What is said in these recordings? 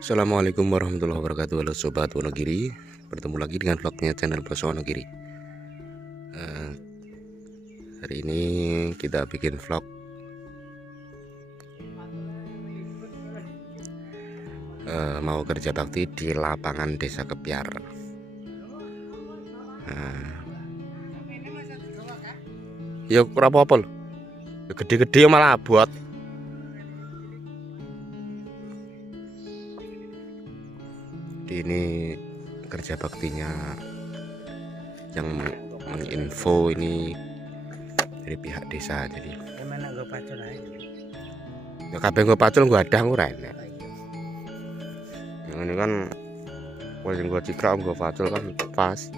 Assalamualaikum warahmatullahi wabarakatuh. Halo sobat Wonogiri, bertemu lagi dengan vlognya channel Bos Wonogiri. Hari ini kita bikin vlog mau kerja bakti di lapangan Desa Kepiar. Ya kurang apa-apa loh, gede-gede malah buat. Ini kerja baktinya yang menginfo ini dari pihak desa. Jadi ya kabeh gue pacul gue adang ora enak. Yang ini kan gue cikrak gue pacul kan pas.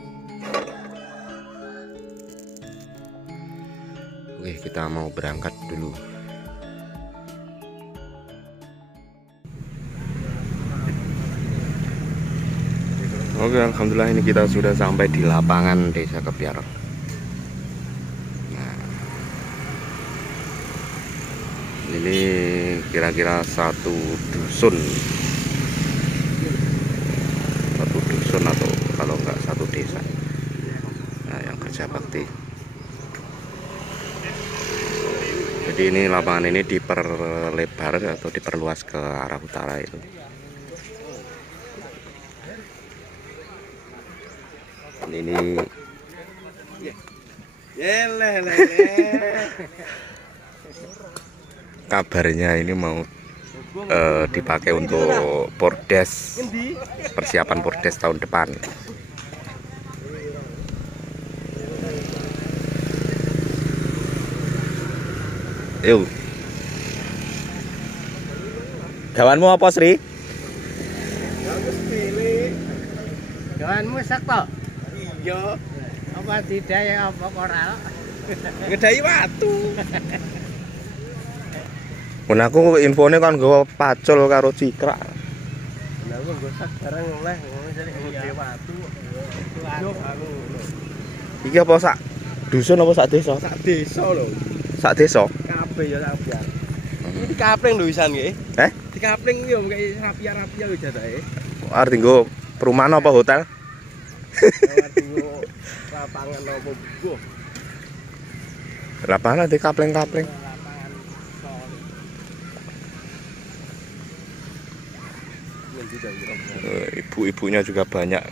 Oke, kita mau berangkat dulu. Oke, alhamdulillah ini kita sudah sampai di lapangan Desa Kepiar. Nah, ini kira-kira satu dusun atau kalau enggak satu desa. Nah, yang kerja bakti. Jadi ini lapangan ini diperlebar atau diperluas ke arah utara itu. Ini kabarnya ini mau dipakai untuk pordes, persiapan pordes tahun depan. Yuk, gawanmu apa Sri? Gawanmu sakto? Iya, Apa tidak ya apa koral? ngedai watu. Mun aku infonya kan gue pacul karo cikrak. Lah aku nggo sak barang oleh jadi ngedai watu. Yo aku. Iki apa sak dusun apa sak desa? Sak desa lho. Sak desa. Kabeh ya sak biar. Iki dikapling lho wisan nggih. Dikapling yo kayak rapia-rapia lho jatake. Arti nggo perumahan apa hotel? Lapangan apa buh. Lapangan di kapling-kapling. Ibu-ibunya juga banyak.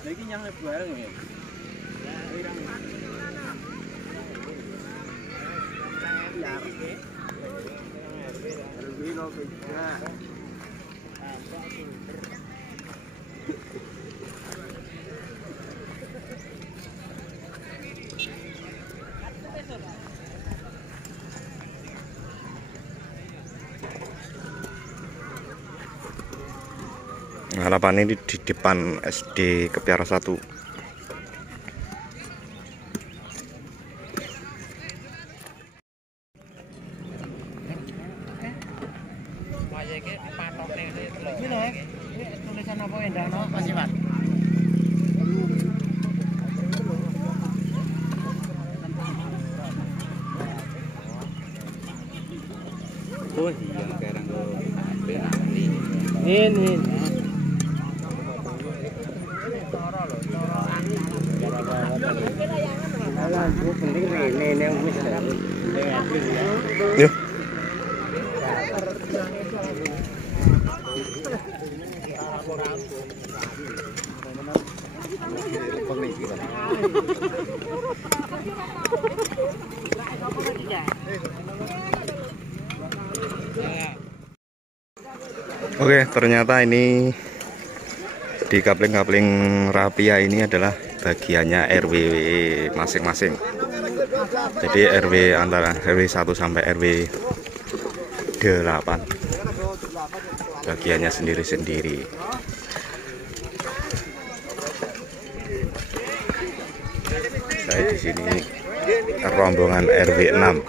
Lagi nyang bareng ya. Harapan ini di depan SD Kepiar 1. Tulisan apa Endano Mas Iwan? Oh iya sekarang go penali. Ini. Yuk. Oke, ternyata ini di kapling-kapling rapia ini adalah bagiannya RW masing-masing. Jadi RW antara RW 1 sampai RW 8 bagiannya sendiri-sendiri. Saya di sini rombongan RW 6.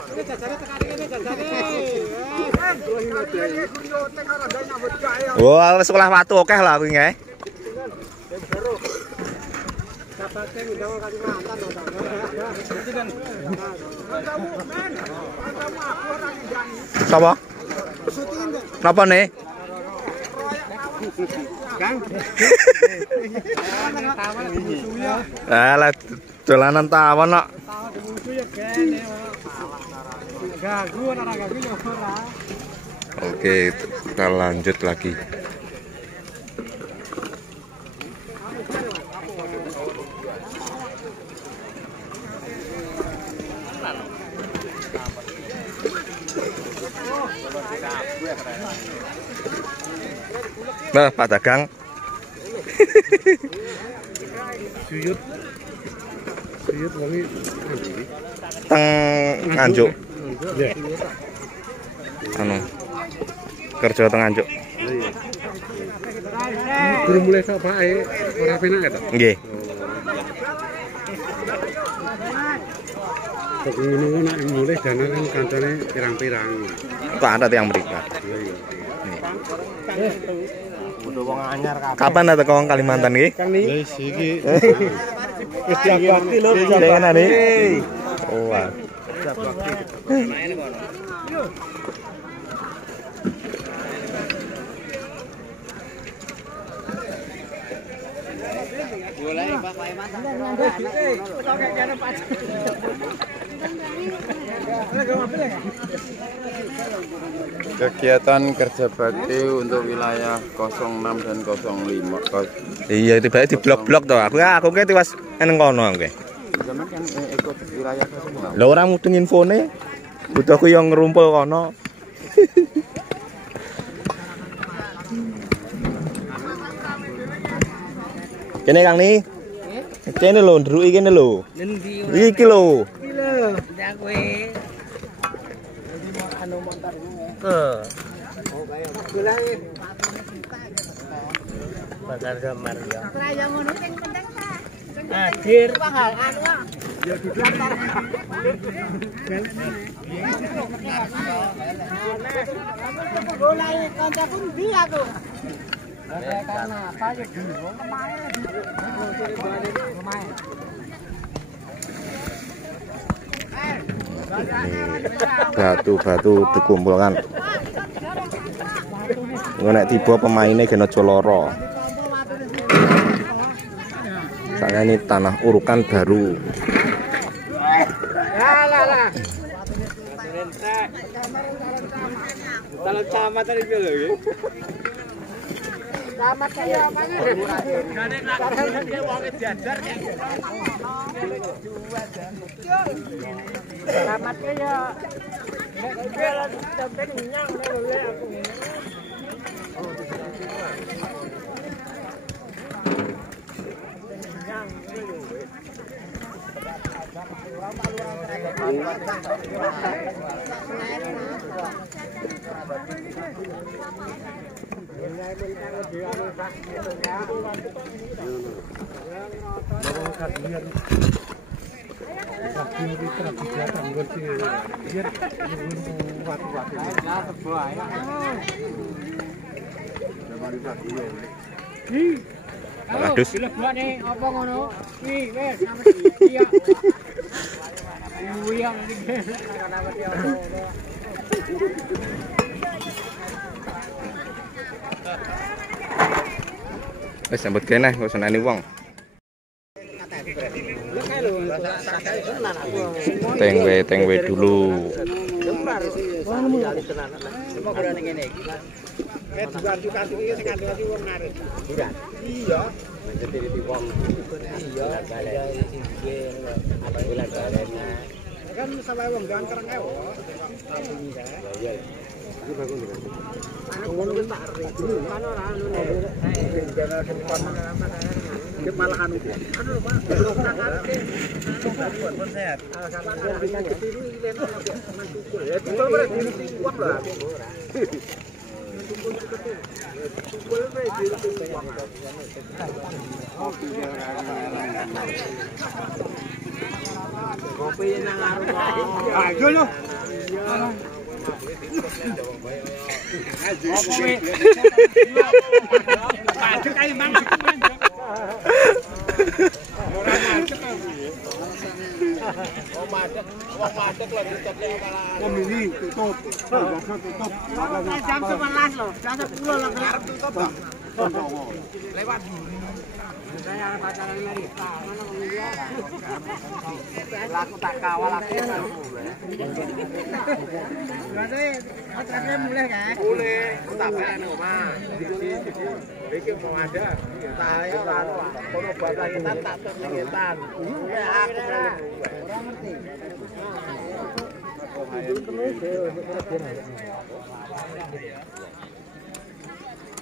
Wah, sekolah watu oke lah aku nggih. Sapa? Napa nih? Lah dolanan tawon kok. Oke, kita lanjut lagi. Nah, Pak Dagang. Suyut wangi Teng Nganjuk. Anu. Kerja teng Nganjuk. Durung mulai sok bae, ora penak to. Nggih. Kok ngono nek mulai dana kan kancane pirang-pirang. Kok ada yang berikat. Butuh wong anyar kabeh. Kapan ada kong Kalimantan nggih? Wis iki. Wis diabakti lho. Jangan nih. Oh, wah. Kegiatan kerja bakti untuk wilayah 06 dan 05. Iya, tiba di blok-blok to. Aku ke tiwas nang kono aku. Zaman kan ikut wilayah 06. Lah ora mudeng infone. Butuh aku yang ngerumpul kono. Kene Kang nih. Kene lho, ndruki kene lho. Endi Iki lho. ndak kowe. Anu montor. Bakar gambar ya. Raya ngono sing penting ta. Hadir. Mahal anu. Ya duduk. Golai kancaku ndi aku. Karena apa ya dulu kemarin. Batu-batu dikumpulkan. Nek tiba pemainnya kena coloro. Saya ini tanah urukan baru. Kalau camat tadi lho. Camat kaya apa nih? Karena dia wong diajar. Camat kaya nek kaya sampe nyang nek oleh aku ngene. Adus. Dilebokne apa ngono? Iki wis sampe iya. Uyang iki. Wis sambut kene kok seneni wong. Tengwe dulu. Kan sampai wong jangan kereng ae. Kopi nang arep. Ayo lho. Kopi. Pak kae mang. Jam 11 loh, jam 10 lah kan tutup. Lewat. Saya pacaran lagi. Mana dia? Laku tak kawal aku. Berarti acaranya mulai kan? Mulai. Tak apa nih, Mas. Iki mau ada. Saya kan kono bapak kita tak terlihat. Ya aku ora ngerti.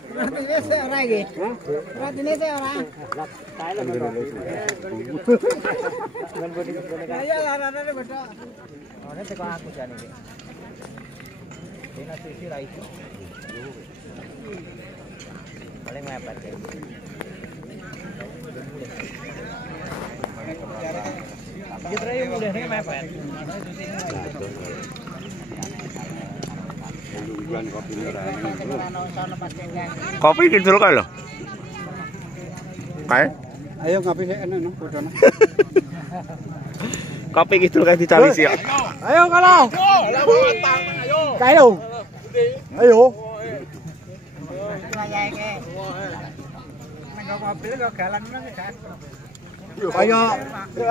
Ratine saya ora iki. Ratine saya ora. Ya larane bedok. Ora teko aku jane iki. Dene sisi ra iso. Paling mepet ya. Kita yang mudah nih mepet. Kopi kidul kae lho. Kae? Ayo ngopi sik eno bodono. Kopi kidul kae dicalisi ya. Ayo kalau. Ayo. Ayo.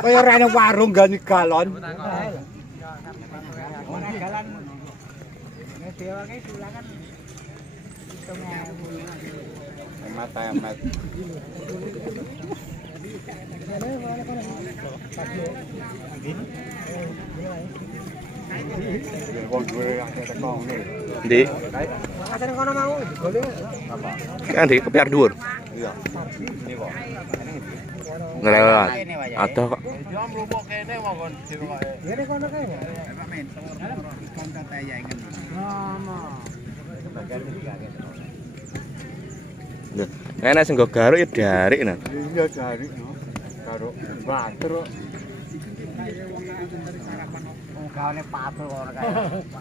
Kaya rene warung gani galon. Galan. Nek dewake silakan hitungnya. Hemat. Di. Asane kono mau digoleh apa? Kan di kepiar dhuwur. Iya. Ini kok. Ngelewat. Ada kok. Yo mlumpuk kene monggon dirokoke. Ngene kono kae. Pak Men. Kontak saya ingin. Lho, enak sing go garuk ya darik nah. Iya dari no. Karo bater kok. Gawane patul kono kae.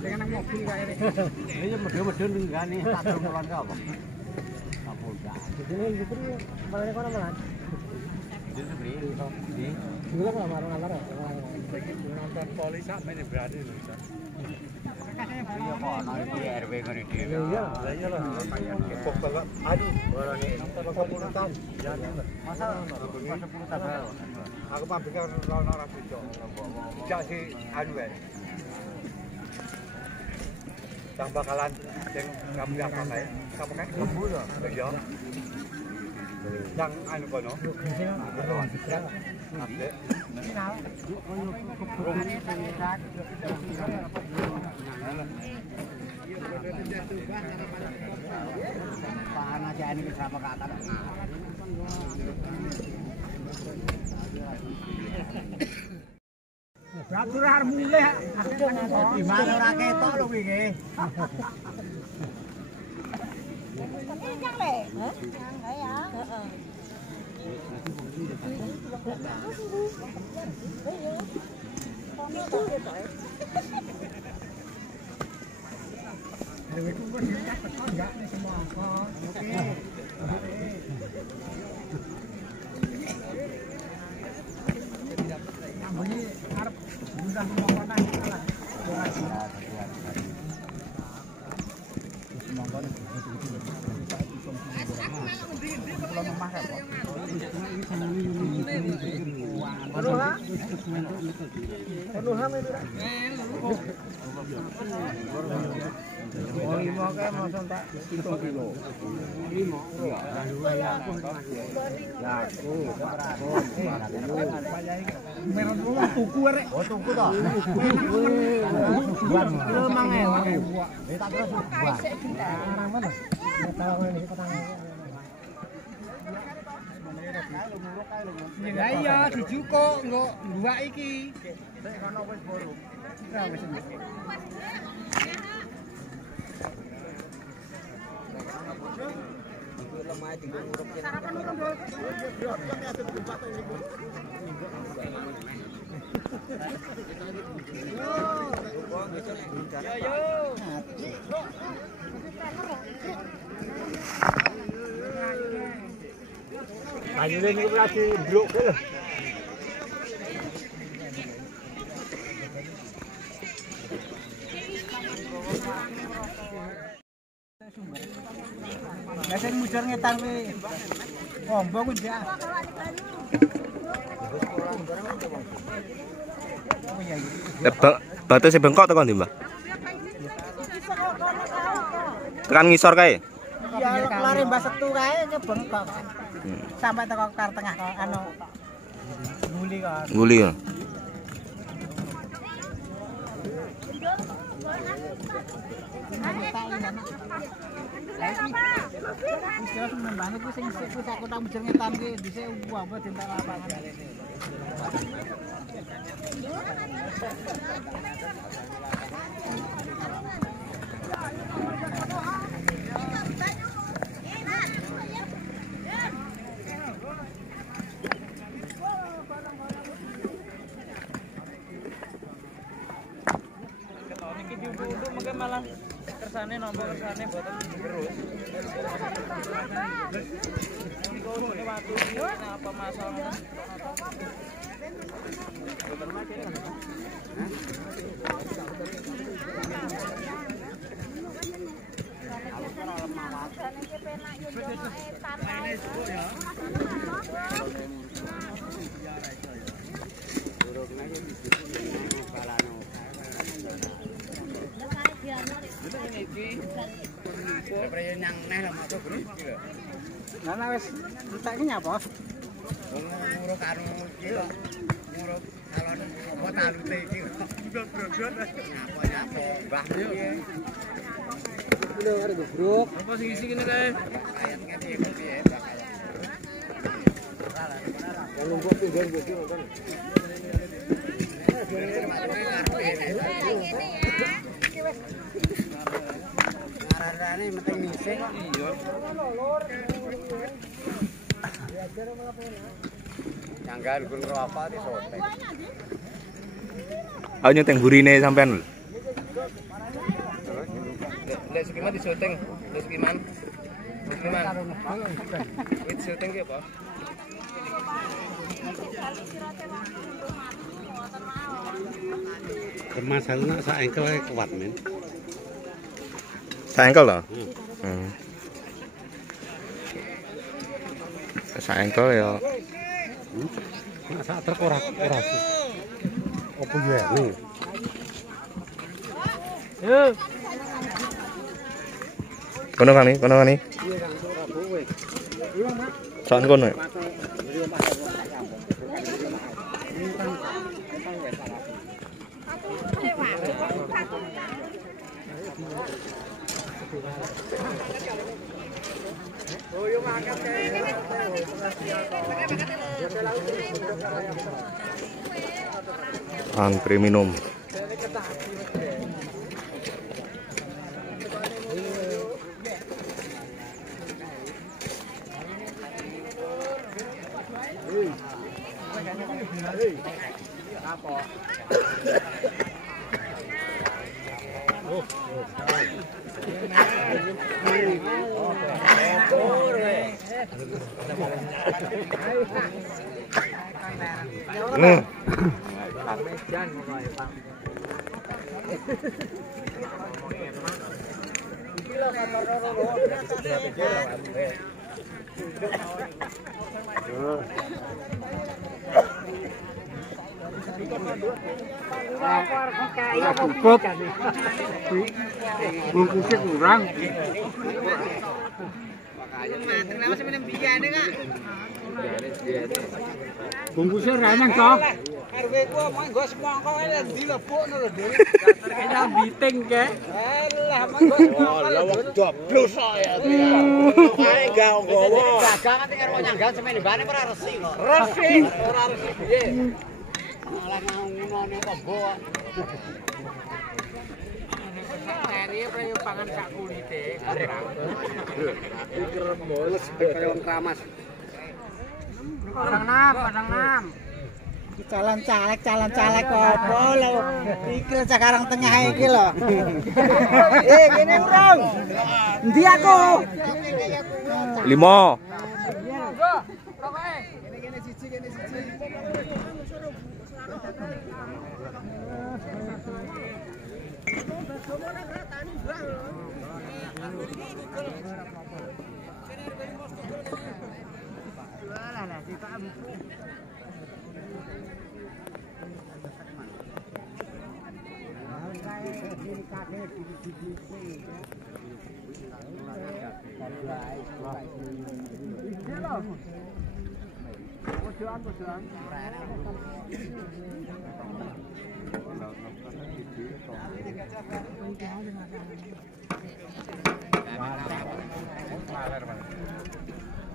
Sing nang mobil kae. Iya medho-medho nggane patul kono kae apa? Kapolda. Dene iki balane kono malan. Dene beri. Dulu kok marang-marang ya. Nonton poli sak mene berani lho. Iya kok ana iki RW ngene dhewe. Iya lah. Aduh, barane pulutan. Masa 10 tabel. Aku pabrik ora ora bocor. Jak si anu wae. Sang bakalan sing ngambil apa kae? Apa kae? Lembu lho. Iya. Yang anu kono. Update. Panas ya ini sama ke atas. Beratur har mulih. Di mana ora ketok lho iki. Ini le. Hah? Enggak ya. Heeh. Ya iya dijukuk nggo dua iki. Sik kono wis boro. Ya wis. Ayo niku lagi ndruk lho. Biasanya mujar ngetan kuwi. Ombo kuwi dia. Batu sing bengkok tekan ndi, Mbah? Tekan ngisor kae. Ya lare Mbah Setu kae bengkok. Sampai teko kar tengah anu guli kok. Guli ya. Istilah sembane ku sing aku tak mujar ngetan ki dhisik apa dintek lapangan. Mungkin malah kersane nomor kersane boten terus. Ini waktu ini apa masalah? Nah wis entek iki nyapa? Nguruk karo iki kok. Nguruk calon apa talute iki. Brodot. Nyapa-nyapa. Mbah piye? Lho arep gobrok. Apa sing isi kene kae? Kayak ngene piye. Yang numpuk pinggir iki ngoten. Ngarane meting ngising kok. Iya. Nyanggal gun apa di sotek. Aku nyeteng burine sampean lho. Lek sekiman di syuting, lek sekiman. Sekiman. Wit syuting ki apa? Masalahnya sak engkel kuat men. Saengkel lho. Saengkel ya. Sak truk ora. Opo ya nih? Yo. Kono kan nih. Iya Kang ora buwe. Iya Mak. Sak kono. Antri minum. Cukup. Bungkusnya kurang. Bungkusnya rameng toh. RW ku omong nggo semangka ae ndi lebokno lho, Dik. Kayaknya biting ke. Lah, monggo semangka lho. Doblos kok ya. Kae gak nggowo. Dagangan ning karo nyanggal semene bane ora resi kok. Resi. Ora resi piye? Malah ngono kok mbok. Ini pengen pangan sak kulite. Iki remoles kaya wong kramas. Padang enam. Calon caleg apa lho. Iki sekarang tengah iki lho. Kene urung. Endi aku? 5. Rokoke. Kene siji.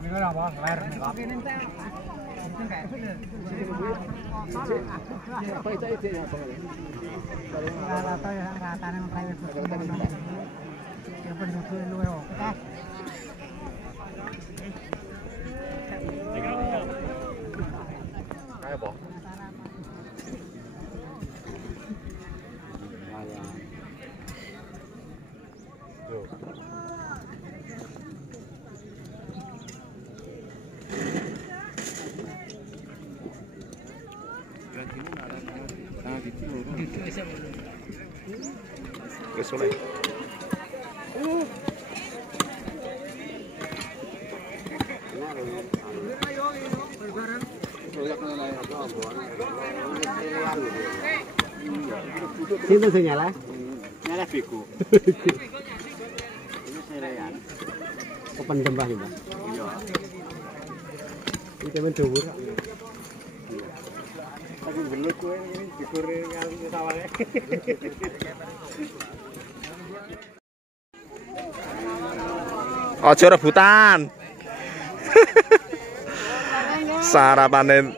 Ini apa? Ler. Ayo, Wis oleh. Sini sing nyala. Nyala bego. Ini serean. Open jembah ya, Mbak. Iya. Iki men dhuwur. Aku gelut kowe ini digore kali sawale. Ojo rebutan. Sarapane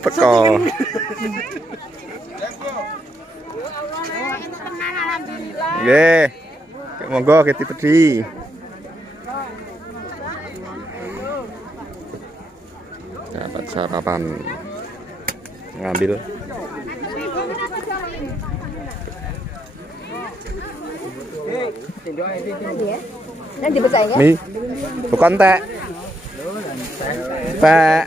teko. Nggih. Monggo ketipedi. Dapat sarapan. Ngambil. Nanti percaya? Nih. Bukan teh. Teh.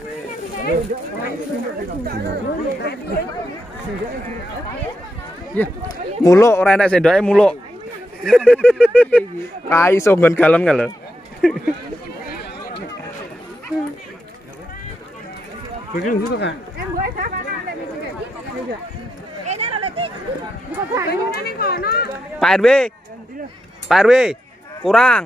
Muluk ora enak sendoke muluk. Kai iso nggon galon ka lho. Begini gitu kan? Pak RW. Pak RW. Kurang.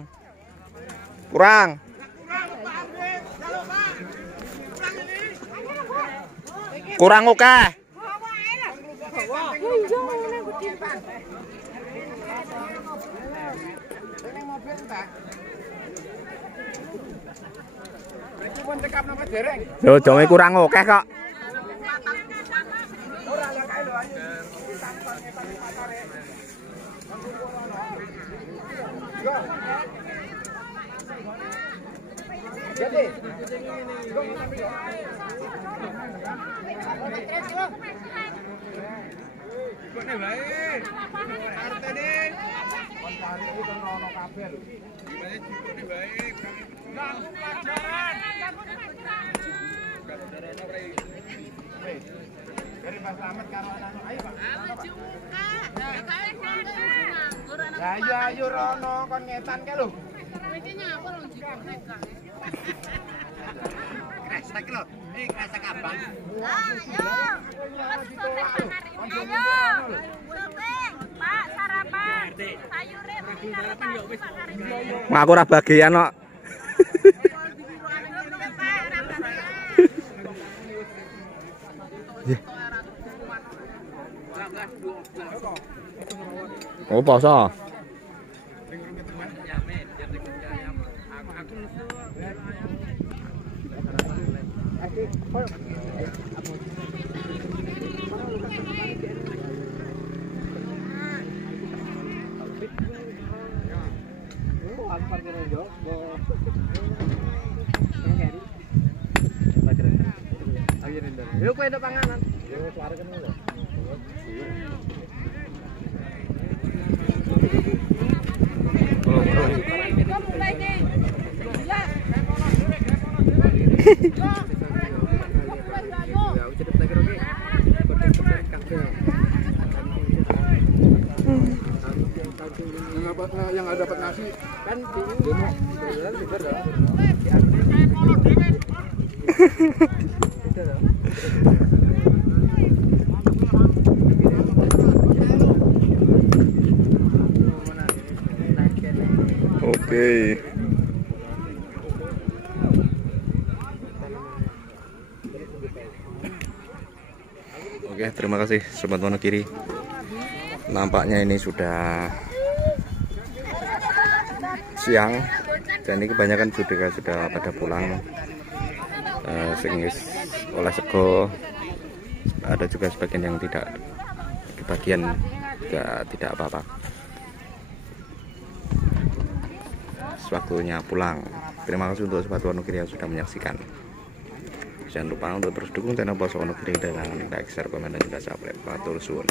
Kurang oke. Yo, jome kurang oke kok. Ayo rono kon ngetan ke lho. Kresek lho. Iki kresek abang. Pak, sarapan. Sayure sarapan. Aku ora bagian kok. Oh, poso. Yo kowe ada panganan. Yang nggak dapat nasi kan Oke. Oke, terima kasih Sobat Wonogiri. Nampaknya ini sudah siang dan ini kebanyakan sudah pada pulang. Singis oleh sego, ada juga sebagian yang tidak kebagian, juga tidak apa-apa. Waktunya pulang. Terima kasih untuk Sobat Wonogiri yang sudah menyaksikan. Jangan lupa untuk terus dukung channel Bos Wonogiri dengan like, share, komen, dan juga subscribe. Matur suwun.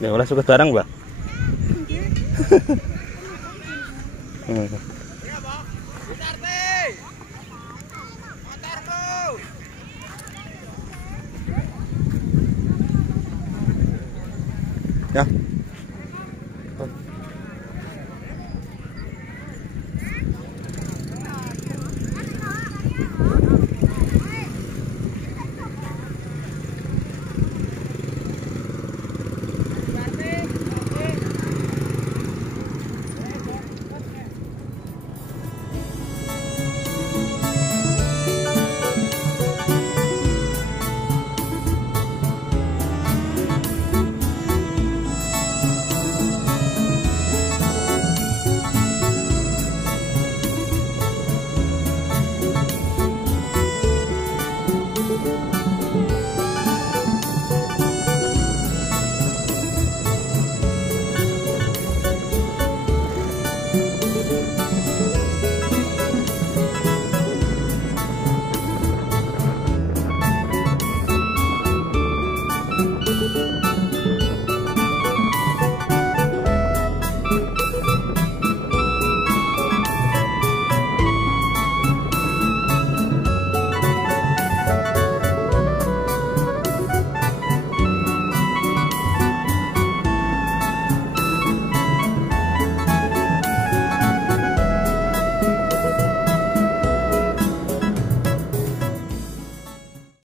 Ya oleh suka barang, Mbak. Ya.